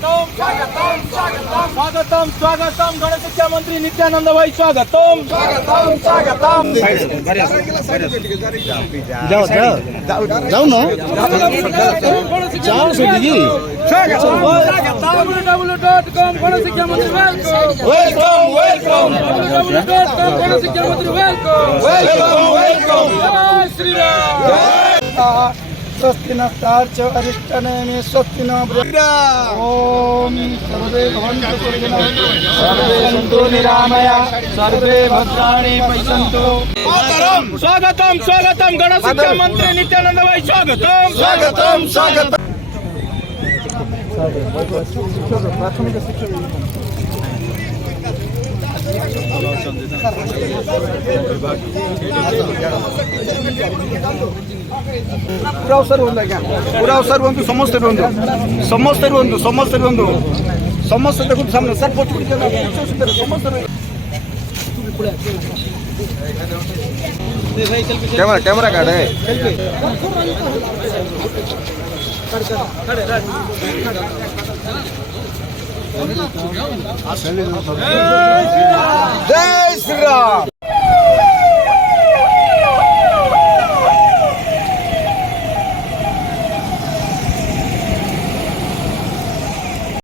स्वागतम गणेश शिक्षा मंत्री नित्यानंद भाई स्वागतम जाऊ ना जाओ सोडी www.com गणेश शिक्षा मंत्री वेलकम गणेश शिक्षा मंत्री वेलकम जय श्री राम स्वस्ति नस्तार्च अरिष्टनेमि स्वस्ति न ओम सर्वे भवन्तु सुखिनः सर्वे सन्तु निरामया सर्वे भद्राणि पश्यन्तु स्वागतम गणेश शिक्षा मंत्री नित्यानंद भाई स्वागतम प्राथमिक शिक्षक पूरा अवसर बंधु आज्ञा पूरा अवसर बंधु समस्ते बंधु समस्ते देखो सामने सर कैमरा कार्ड है जय श्री राम